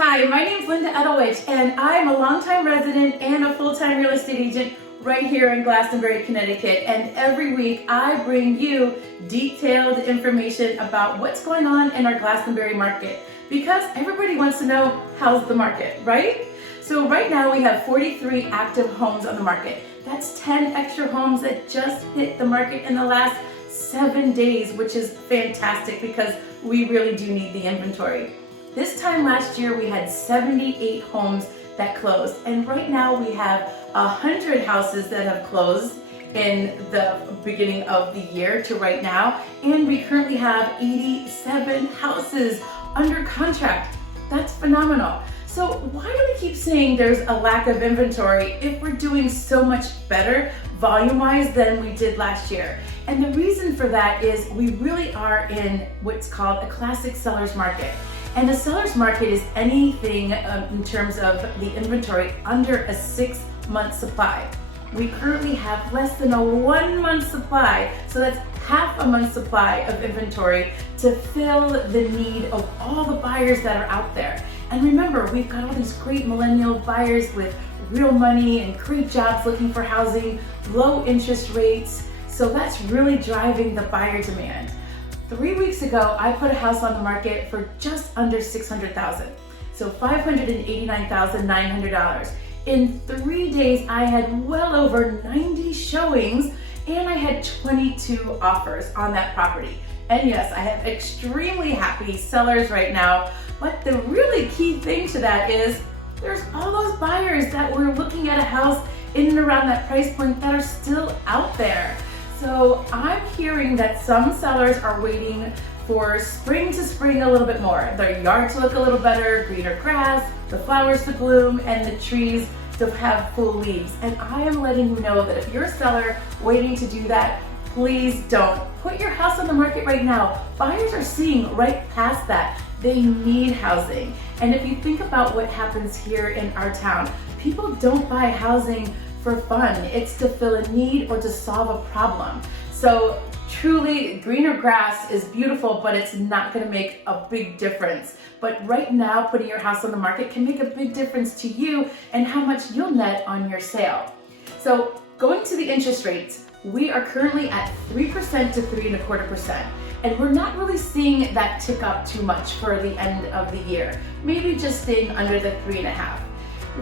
Hi, my name is Linda Edelwich, and I'm a longtime resident and a full-time real estate agent right here in Glastonbury, Connecticut. And every week I bring you detailed information about what's going on in our Glastonbury market, because everybody wants to know how's the market, right? So right now we have 43 active homes on the market. That's 10 extra homes that just hit the market in the last 7 days, which is fantastic because we really do need the inventory. This time last year, we had 78 homes that closed, and right now we have 100 houses that have closed in the beginning of the year to right now, and we currently have 87 houses under contract. That's phenomenal. So why do we keep saying there's a lack of inventory if we're doing so much better volume-wise than we did last year? And the reason for that is we really are in what's called a classic seller's market. And a seller's market is anything in terms of the inventory under a 6-month supply. We currently have less than a 1-month supply, so that's half a month's supply of inventory to fill the need of all the buyers that are out there. And remember, we've got all these great millennial buyers with real money and great jobs looking for housing, low interest rates, so that's really driving the buyer demand. 3 weeks ago, I put a house on the market for just under $600,000, so $589,900. In 3 days, I had well over 90 showings, and I had 22 offers on that property. And yes, I have extremely happy sellers right now, but the really key thing to that is there's all those buyers that were looking at a house in and around that price point that are still out there. So I'm hearing that some sellers are waiting for spring to spring a little bit more. Their yard to look a little better, greener grass, the flowers to bloom, and the trees to have full leaves. And I am letting you know that if you're a seller waiting to do that, please don't. Put your house on the market right now. Buyers are seeing right past that. They need housing. And if you think about what happens here in our town, people don't buy housing for fun. It's to fill a need or to solve a problem. So truly, greener grass is beautiful, but it's not going to make a big difference. But right now, putting your house on the market can make a big difference to you and how much you'll net on your sale. So going to the interest rates, we are currently at 3% to 3.25%. And we're not really seeing that tick up too much for the end of the year. Maybe just staying under the 3.5%.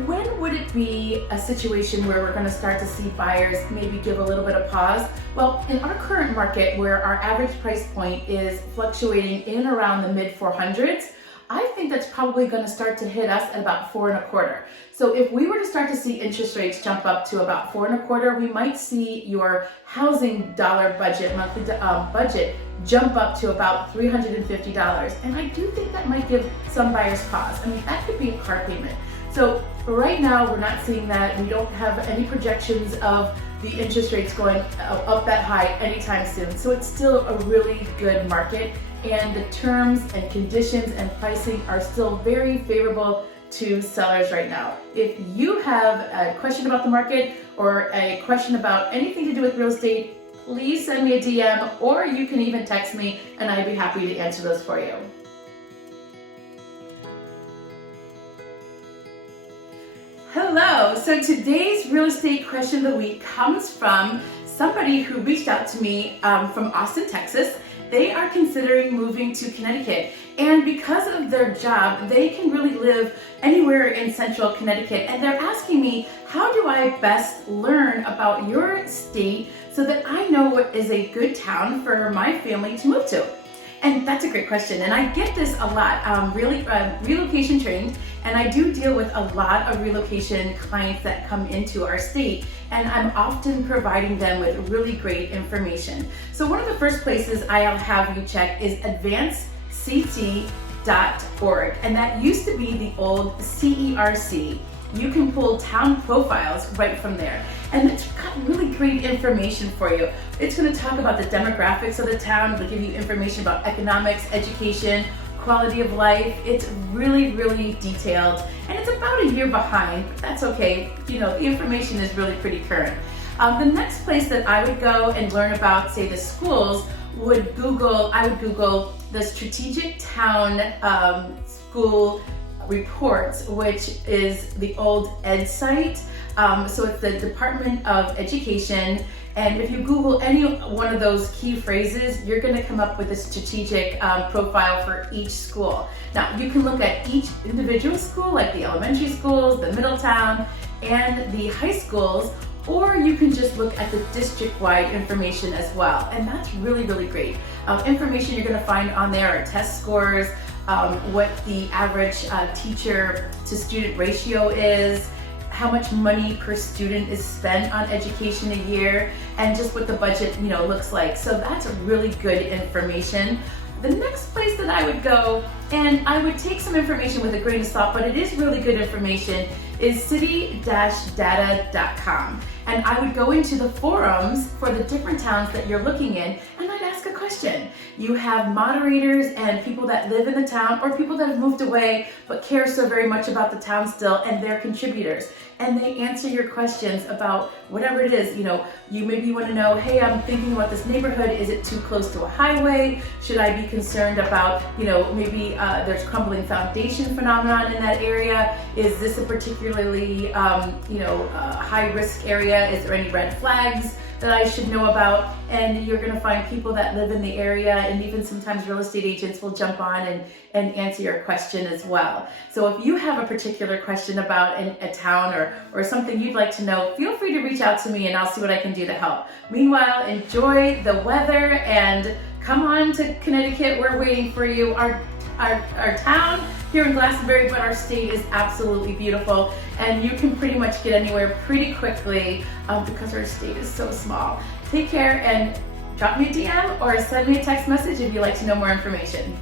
When would it be a situation where we're going to start to see buyers maybe give a little bit of pause? Well, in our current market, where our average price point is fluctuating in and around the mid 400s, I think that's probably going to start to hit us at about 4.25. So if we were to start to see interest rates jump up to about 4.25, we might see your housing dollar budget, monthly budget, jump up to about $350. And I do think that might give some buyers pause. I mean, that could be a car payment. So right now, we're not seeing that. We don't have any projections of the interest rates going up that high anytime soon. So it's still a really good market, and the terms and conditions and pricing are still very favorable to sellers right now. If you have a question about the market or a question about anything to do with real estate, please send me a DM, or you can even text me and I'd be happy to answer those for you. Hello, so today's real estate question of the week comes from somebody who reached out to me from Austin, Texas. They are considering moving to Connecticut, and because of their job, they can really live anywhere in central Connecticut, and they're asking me, how do I best learn about your state so that I know what is a good town for my family to move to? And that's a great question, and I get this a lot. Relocation trained, and I do deal with a lot of relocation clients that come into our state, and I'm often providing them with really great information. So one of the first places I'll have you check is advancedct.org, and that used to be the old CERC. You can pull town profiles right from there. And it's got really great information for you. It's going to talk about the demographics of the town. It'll give you information about economics, education, quality of life. It's really, really detailed. And it's about a year behind, but that's okay. You know, the information is really pretty current. The next place that I would go and learn about, say, the schools, I would Google the Strategic Town School reports, which is the old Ed site. So it's the Department of Education. And if you Google any one of those key phrases, you're going to come up with a strategic profile for each school. Now, you can look at each individual school, like the elementary schools, the Middletown, and the high schools, or you can just look at the district-wide information as well. And that's really, really great. Information you're going to find on there are test scores, what the average teacher to student ratio is, how much money per student is spent on education a year, and just what the budget, looks like. So that's really good information. The next place that I would go, and I would take some information with a grain of salt, but it is really good information, is city-data.com. And I would go into the forums for the different towns that you're looking in, and I'd ask a question. You have moderators and people that live in the town, or people that have moved away but care so very much about the town still, and they're contributors. And they answer your questions about whatever it is. You maybe want to know, hey, I'm thinking about this neighborhood. Is it too close to a highway? Should I be concerned about, maybe there's crumbling foundation phenomenon in that area? Is this a particularly, high risk area? Is there any red flags that I should know about? And you're going to find people that live in the area, and even sometimes real estate agents will jump on and answer your question as well. So if you have a particular question about a town or something you'd like to know, feel free to reach out to me and I'll see what I can do to help. Meanwhile, enjoy the weather and come on to Connecticut. We're waiting for you. Our town here in Glastonbury, but our state is absolutely beautiful, and you can pretty much get anywhere pretty quickly because our state is so small. Take care and drop me a DM or send me a text message if you'd like to know more information.